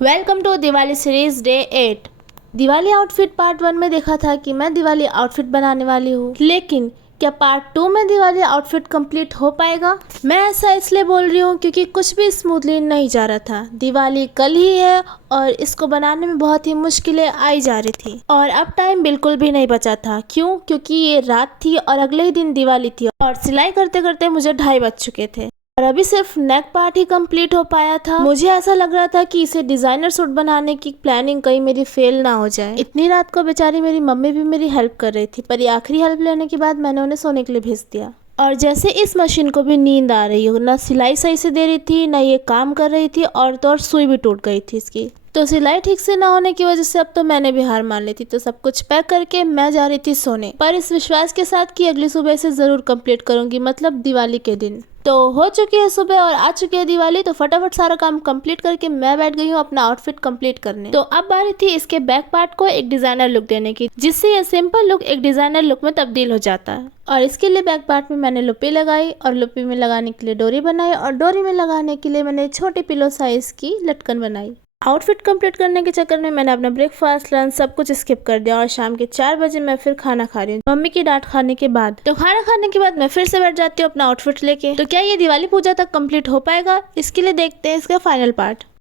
Welcome to Diwali series day 8। Diwali outfit part 1 में देखा था कि मैं दिवाली आउटफिट बनाने वाली हूँ, लेकिन क्या पार्ट 2 में दिवाली आउटफिट कंप्लीट हो पाएगा? मैं ऐसा इसलिए बोल रही हूँ क्योंकि कुछ भी स्मूथली नहीं जा रहा था। दिवाली कल ही है और इसको बनाने में बहुत ही मुश्किलें आई जा रही थी और अब टाइम बिल्कुल भी नहीं बचा था। क्यों? क्योंकि ये रात थी और अगले ही दिन दिवाली थी और सिलाई करते करते मुझे 2:30 बज चुके थे और अभी सिर्फ नेक पार्ट ही कंप्लीट हो पाया था। मुझे ऐसा लग रहा था कि इसे डिजाइनर सूट बनाने की प्लानिंग कहीं मेरी फेल ना हो जाए। इतनी रात को बेचारी मेरी मम्मी भी मेरी हेल्प कर रही थी, पर ये आखिरी हेल्प लेने के बाद मैंने उन्हें सोने के लिए भेज दिया। और जैसे इस मशीन को भी नींद आ रही हो, ना सिलाई सही से दे रही थी, ना ये काम कर रही थी और तो और सुई भी टूट गई थी इसकी। तो सिलाई ठीक से ना होने की वजह से अब तो मैंने भी हार मान ली थी। तो सब कुछ पैक करके मैं जा रही थी सोने, पर इस विश्वास के साथ कि अगली सुबह से जरूर कंप्लीट करूंगी, मतलब दिवाली के दिन। तो हो चुकी है सुबह और आ चुकी है दिवाली, तो फटाफट सारा काम कंप्लीट करके मैं बैठ गई हूँ अपना आउटफिट कंप्लीट करने। तो अब बारी थी इसके बैक पार्ट को एक डिजाइनर लुक देने की, जिससे ये सिंपल लुक एक डिजाइनर लुक में तब्दील हो जाता है। और इसके लिए बैक पार्ट में मैंने लुपी लगाई और लुपी में लगाने के लिए डोरी बनाई और डोरी में लगाने के लिए मैंने छोटी पिलो साइज की लटकन बनाई। आउटफिट कंप्लीट करने के चक्कर में मैंने अपना ब्रेकफास्ट लंच सब कुछ स्किप कर दिया और शाम के 4 बजे मैं फिर खाना खा रही हूँ मम्मी की डांट खाने के बाद। तो खाना खाने के बाद मैं फिर से बैठ जाती हूँ अपना आउटफिट लेके। तो क्या ये दिवाली पूजा तक कंप्लीट हो पाएगा? इसके लिए देखते हैं इसका फाइनल पार्ट।